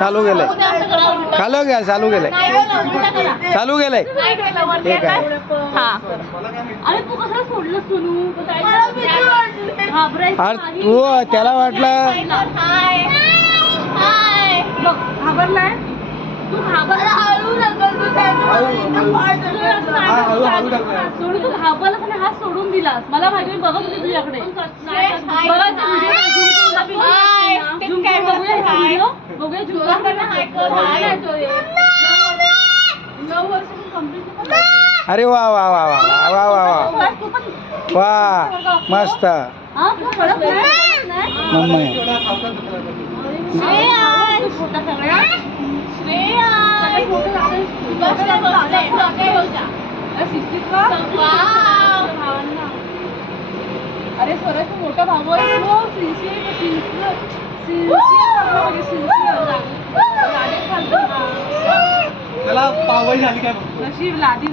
चालू गेलंय चालू गेलंय चालू गेलंय ठीक आहे. अरे तू कसं सोडलं सोनू अरे तू त्याला वाटलं घाबरलाय तू घाबरला सोडू तू घाबरलास आणि हात सोडून दिलास मला माहिती मी बघत होते तुझ्याकडे अरे वा वा वा वा वा वा वा वा मस्त मम्मी अरे स्वराज तू मोठा भाऊ आहे त्याला पावभाजी झाली काय नशीब लादी